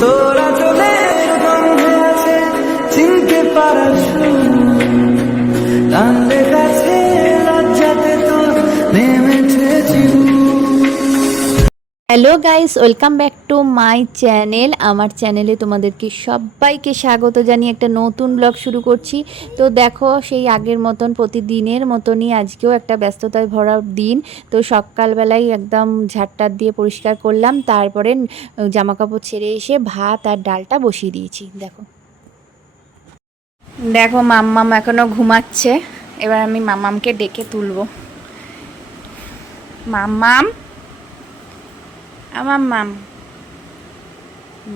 তোরা চোখের গন্ধে আছে চিনতে পারার টানলে কাছে লজ্জাতে তোর নেমেছে জীবন। Hello guys, welcome back to my channel. আমার চ্যানেলে তোমাদেরকে সবাইকে স্বাগত জানিয়ে একটা নতুন ব্লগ শুরু করছি। তো দেখো, সেই আগের মতন প্রতিদিনের মতনই আজকেও একটা ব্যস্ততায় ভরা দিন। তো সকালবেলায় একদম ঝাড়টার দিয়ে পরিষ্কার করলাম, তারপরে জামা কাপড় ছেড়ে এসে ভাত আর ডালটা বসিয়ে দিয়েছি। দেখো দেখো মাম্মাম এখনো ঘুমাচ্ছে। এবার আমি মাম্মামকে ডেকে তুলবো। মাম্মাম, আমার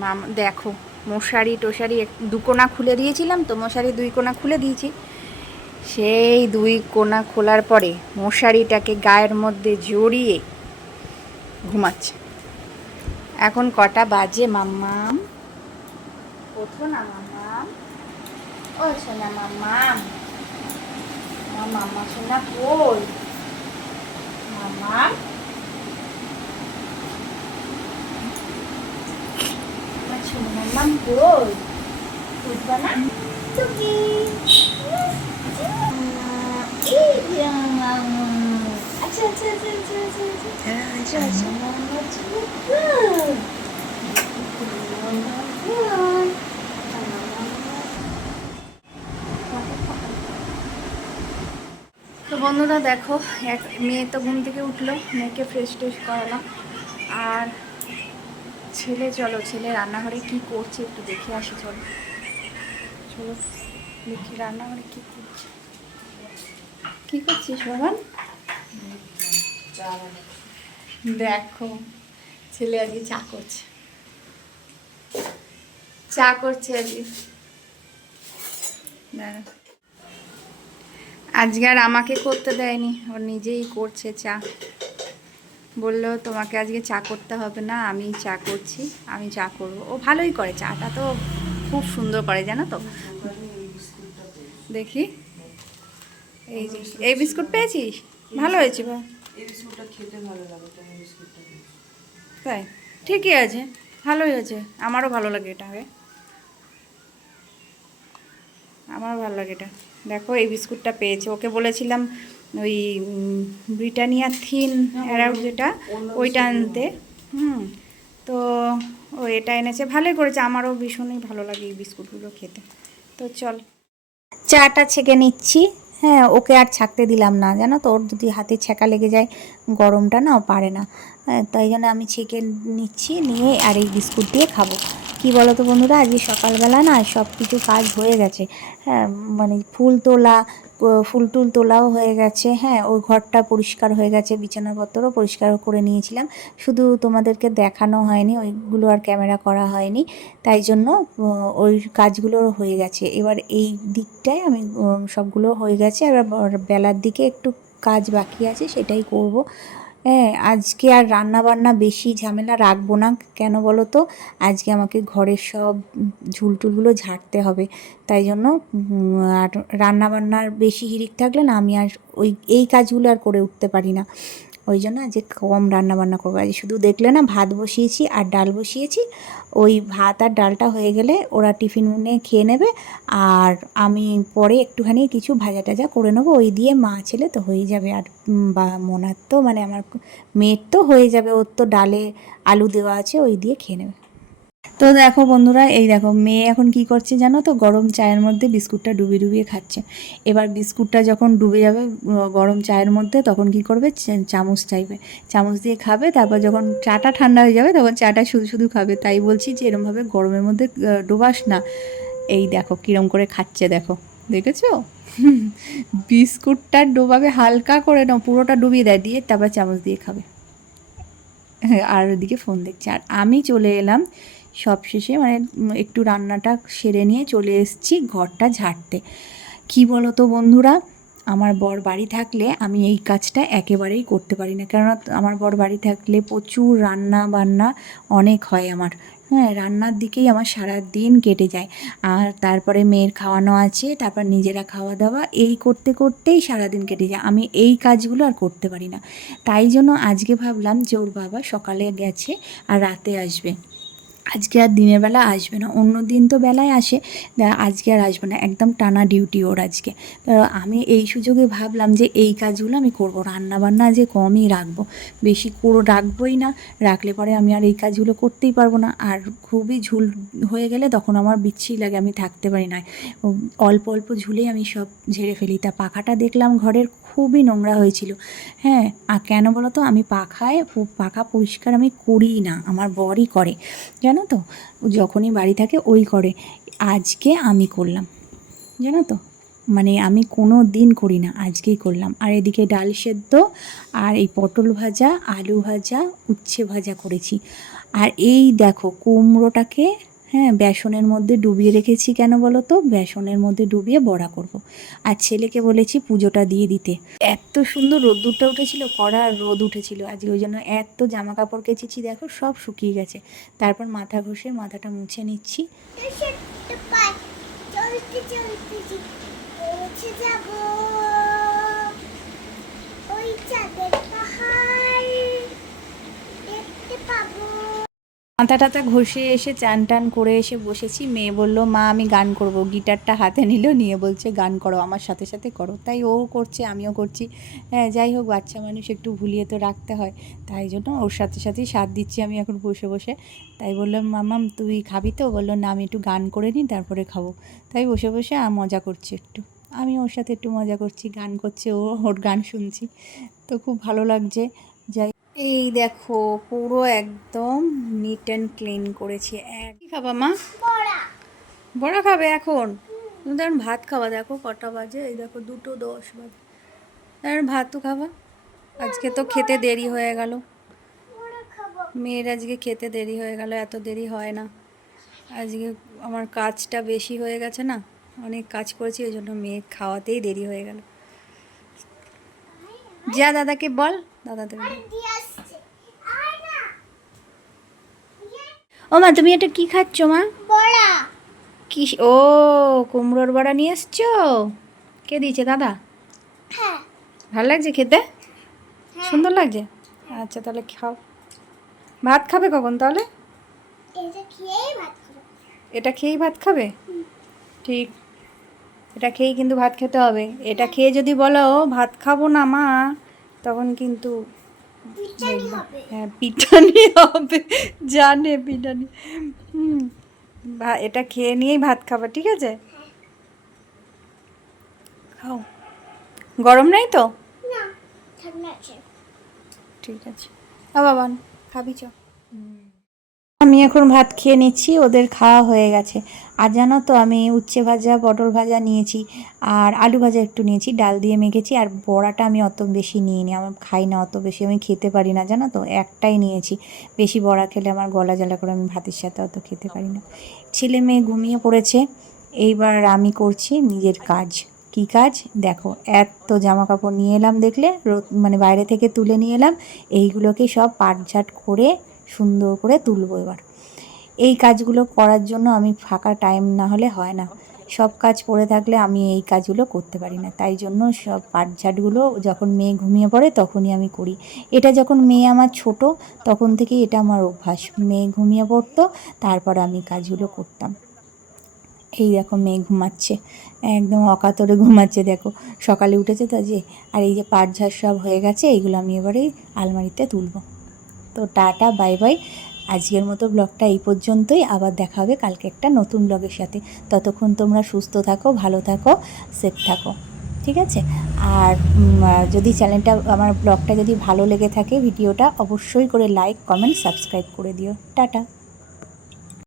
মাম দেখো, মশারি টশারি দু কোনা খুলে দিয়েছিলাম, তো মশারি 2 কোনা খুলে দিয়েছি। সেই 2 কোনা খোলার পরে মশারিটাকে গায়ের মধ্যে জড়িয়ে ঘুমাচ্ছে। এখন কটা বাজে মাম্মাম? ওঠো না মাম্মাম, ও শোনা মাম্মাম, আমার মাম্মা শোনা কই? মাম্মাম, মাম্মাম কই? উঠবা না তুমি? আচ্ছা আচ্ছা আচ্ছা আচ্ছা আচ্ছা তো বন্ধুরা দেখো, এক মেয়ে তো ঘুম থেকে উঠলো, মেয়েকে ফ্রেশ ট্রেশ করালাম। আর ছেলে, চলো ছেলে রান্নাঘরে কি করছে একটু দেখে আসি। চলো চলো দেখি রান্নাঘরে কি করছে। কি করছিস বাবান? দেখো, ছেলে আজকে চা করছে, চা করছে আজকে। আজকে আর আমাকে করতে দেয়নি, ও নিজেই করছে চা। বললো তোমাকে আজকে চা করতে হবে না, আমি চা করছি, আমি চা করবো। ও ভালোই করে, চাটা তো খুব সুন্দর করে, জানো তো। দেখি, এই যে এই বিস্কুট পেয়েছিস, ভালো হয়েছে বা? এই বিস্কুটটা খেতে ভালো লাগে, তোমার বিস্কুটটা তাই ঠিকই আছে, ভালোই হয়েছে। আমারও ভালো লাগে এটা, আমারও ভালো লাগে এটা। দেখো এই বিস্কুটটা পেয়েছে, ওকে বলেছিলাম ওই ব্রিটানিয়া থিন অ্যারাউট যেটা, ওইটা আনতে। তো ও এটা এনেছে, ভালোই করেছে। আমারও ভীষণই ভালো লাগে এই বিস্কুটগুলো খেতে। তো চল চাটা ছেঁকে নিচ্ছি। হ্যাঁ, ওকে আর ছাকতে দিলাম না, জানো তো, ওর যদি হাতে ছ্যাঁকা লেগে যায়, গরমটা না ও পারে না। তাই জন্য আমি ছেঁকে নিচ্ছি, নিয়ে আর এই বিস্কুট দিয়ে খাবো। কি বলো তো বন্ধুরা, আজকে সকালবেলা না সব কিছু কাজ হয়ে গেছে। হ্যাঁ, মানে ফুল টুল তোলাও হয়ে গেছে। হ্যাঁ, ওই ঘরটা পরিষ্কার হয়ে গেছে, বিছানাপত্রও পরিষ্কার করে নিয়েছিলাম, শুধু তোমাদেরকে দেখানো হয়নি, ওইগুলো আর ক্যামেরা করা হয়নি। তাই জন্য ওই কাজগুলো হয়ে গেছে। এবার এই দিকটায় আমি সবগুলো হয়ে গেছে, এবার বেলার দিকে একটু কাজ বাকি আছে, সেটাই করব। হ্যাঁ, আজকে আর রান্না বান্না বেশি ঝামেলা রাখবো না, কেন বলো তো, আজকে আমাকে ঘরের সব ঝুলটুলগুলো ঝাড়তে হবে। তাই জন্য আর রান্না বান্নার বেশি হিড়িক থাকলে না আমি আর এই কাজগুলো আর করে উঠতে পারি না। ওই জন্য আজকে কম রান্না বান্না করবো। আজ শুধু দেখলে না, ভাত বসিয়েছি আর ডাল বসিয়েছি। ওই ভাত আর ডালটা হয়ে গেলে ওরা টিফিনে খেয়ে নেবে, আর আমি পরে একটুখানি কিছু ভাজা টাজা করে নেবো, ওই দিয়ে মা ছেলে তো হয়ে যাবে। আর বা মোনার তো, মানে আমার মেয়ের তো হয়ে যাবে, ওর তো ডালে আলু দেওয়া আছে, ওই দিয়ে খেয়ে নেবে। তো দেখো বন্ধুরা, এই দেখো মেয়ে এখন কি করছে জানো তো, গরম চায়ের মধ্যে বিস্কুটটা ডুবিয়ে খাচ্ছে। এবার বিস্কুটটা যখন ডুবে যাবে গরম চায়ের মধ্যে, তখন কি করবে, চামচ চাইবে, চামচ দিয়ে খাবে। তারপর যখন চাটা ঠান্ডা হয়ে যাবে, তখন চাটা শুধু শুধু খাবে। তাই বলছি যে এরমভাবে গরমের মধ্যে ডোবাস না। এই দেখো কিরম করে খাচ্ছে, দেখো, দেখেছো? বিস্কুটটা ডোবাবে হালকা করে, না পুরোটা ডুবিয়ে দেয়, দিয়ে তারপর চামচ দিয়ে খাবে। আর ওদিকে ফোন দেখছে। আর আমি চলে এলাম সবশেষে, মানে একটু রান্নাটা সেরে নিয়ে চলে এসেছি ঘরটা ঝাড়তে। কি বলো তো বন্ধুরা, আমার বর বাড়ি থাকলে আমি এই কাজটা একেবারেই করতে পারি না, কেননা আমার বর বাড়ি থাকলে প্রচুর রান্না বান্না অনেক হয় আমার। হ্যাঁ, রান্নার দিকেই আমার সারা দিন কেটে যায়। আর তারপরে মেয়ের খাওয়ানো আছে, তারপর নিজেরা খাওয়া দাওয়া, এই করতে করতেই সারাদিন কেটে যায়। আমি এই কাজগুলো আর করতে পারি না। তাই জন্য আজকে ভাবলাম যে ওর বাবা সকালে গেছে আর রাতে আসবে, আজকে আর দিনের বেলা আসবে না, অন্য দিন তো বেলায় আসে, আজকে আর আসবে না, একদম টানা ডিউটি ওর আজকে। তো আমি এই সুযোগে ভাবলাম যে এই কাজগুলো আমি করব, রান্নাবান্না যে কমই রাখবো, বেশি রাখবোই না, রাখলে পরে আমি আর এই কাজগুলো করতেই পারবো না, আর খুবই ঝুল হয়ে গেলে তখন আমার বিচ্ছিরি লাগে, আমি থাকতে পারি না। অল্প অল্প ঝুলেই আমি সব ঝেড়ে ফেলি। তা পাখাটা দেখলাম ঘরের খুবই নোংরা হয়েছিল। হ্যাঁ, আর কেন বলো তো, আমি পাখা পরিষ্কার আমি করিই না, আমার বরই করে, জানো তো, যখনই বাড়ি থাকে ওই করে। আজকে আমি করলাম, জানো তো, মানে আমি কোনো দিন করি না, আজকেই করলাম। আর এদিকে ডাল সেদ্ধ, আর এই পটল ভাজা, আলু ভাজা, উচ্ছে ভাজা করেছি। আর এই দেখো কুমড়োটাকে, হ্যাঁ, বেসনের মধ্যে ডুবিয়ে রেখেছি। কেন বলো তো, বেসনের মধ্যে ডুবিয়ে বড়া করব। আর ছেলেকে বলেছি পুজোটা দিয়ে দিতে। এত সুন্দর রোদ্দুরটা উঠেছিল, কড়া রোদ উঠেছিল আজকে, ওই জন্য এত জামা কাপড় কেচেছি, দেখো সব শুকিয়ে গেছে। তারপর মাথা ঘষে মাথাটা মুছে নিচ্ছি। মাথা টাথা ঘষে এসে চান টান করে এসে বসেছি। মেয়ে বলল, মা আমি গান করব। গিটারটা হাতে নিল, নিয়ে বলছে গান করো, আমার সাথে সাথে করো। তাই ও করছে, আমিও করছি। হ্যাঁ, যাই হোক, বাচ্চা মানুষ একটু ভুলিয়ে তো রাখতে হয়, তাই জন্য ওর সাথে সাথেই সাথ দিচ্ছি আমি এখন বসে বসে। তাই বললাম, মামাম তুই খাবি তো? বললো না, আমি একটু গান করে নিই তারপরে খাবো। তাই বসে বসে মজা করছি একটু, আমি ওর সাথে একটু মজা করছি, গান করছে ও, ওর গান শুনছি, তো খুব ভালো লাগছে। যাই, এই দেখো পুরো একদম নিট অ্যান্ড ক্লিন করেছি। কি খাবা মা? বড়া খাবে এখন? তুমি তো এখন ভাত খাবা, দেখো কটা বাজে, এই দেখো 2:10 বাজে, এখন ভাত তো খাবা। আজকে তো খেতে দেরি হয়ে গেল, মেয়ের আজকে খেতে দেরি হয়ে গেল, এত দেরি হয় না। আজকে আমার কাজটা বেশি হয়ে গেছে না, অনেক কাজ করেছি, ওই জন্য মেয়ে খাওয়াতেই দেরি হয়ে গেল। যা দাদাকে বল, দাদা দেবে। ও মা, তুমি এটা কি খাচ্ছ মা? বড়া। কি? ও, কুমড়োর বড়া নিয়ে এসছো? কে দিয়েছে, দাদা? হ্যাঁ। ভালো লাগছে খেতে? সুন্দর লাগছে? আচ্ছা, তাহলে খাও। ভাত খাবে কখন তাহলে? এটা খেয়েই ভাত খাবে? ঠিক, এটা খেয়েই কিন্তু ভাত খেতে হবে। এটা খেয়ে যদি বলো ভাত খাবো না মা, তখন কিন্তু হ্যাঁ, পিটানি হবে, জানে পিটানি। এটা খেয়ে নিয়েই ভাত খাবা, ঠিক আছে? খাও। গরম নাই তো? ঠিক আছে, বাবা খাবি চ। আমি এখন ভাত খেয়ে নিচ্ছি, ওদের খাওয়া হয়ে গেছে। আর জানো তো, আমি উচ্ছে ভাজা, পটল ভাজা নিয়েছি, আর আলু ভাজা একটু নিয়েছি, ডাল দিয়ে মেখেছি। আর বড়াটা আমি অত বেশি নিইনি, আমার খাই না অত বেশি, আমি খেতে পারি না, জানো তো, একটাই নিয়েছি। বেশি বড়া খেলে আমার গলা জ্বালা করে, আমি ভাতের সাথে অত খেতে পারি না। ছেলে মেয়ে ঘুমিয়ে পড়েছে, এইবার আমি করছি নিজের কাজ। কি কাজ দেখো, এত জামা কাপড় নিয়ে এলাম, দেখলে মানে বাইরে থেকে তুলে নিয়ে এলাম, এইগুলোকে সব পাটঝাট করে সুন্দর করে তুলবো এবার। এই কাজগুলো করার জন্য আমি ফাঁকা টাইম না হলে হয় না, সব কাজ পড়ে থাকলে আমি এই কাজগুলো করতে পারি না, তাই জন্য সব পাটঝাটগুলো যখন মেয়ে ঘুমিয়ে পড়ে তখনই আমি করি। এটা যখন মেয়ে আমার ছোট, তখন থেকেই এটা আমার অভ্যাস, মেয়ে ঘুমিয়ে পড়তো তারপর আমি কাজগুলো করতাম। এই দেখো মেয়ে ঘুমাচ্ছে, একদম অকাতরে ঘুমাচ্ছে, দেখো সকালে উঠেছে তো যে। আর এই যে পাটঝাট সব হয়ে গেছে, এইগুলো আমি এবারে আলমারিতে তুলব। তো টাটা, বাই বাই। আজকের মতো ব্লগটা এই পর্যন্তই, আবার দেখা হবে কালকে একটা নতুন ব্লগের সাথে। ততক্ষণ তোমরা সুস্থ থাকো, ভালো থাকো, সেফ থাকো, ঠিক আছে? আর যদি চ্যানেলটা, আমার ব্লগটা যদি ভালো লেগে থাকে, ভিডিওটা অবশ্যই করে লাইক, কমেন্ট, সাবস্ক্রাইব করে দিও। টাটা।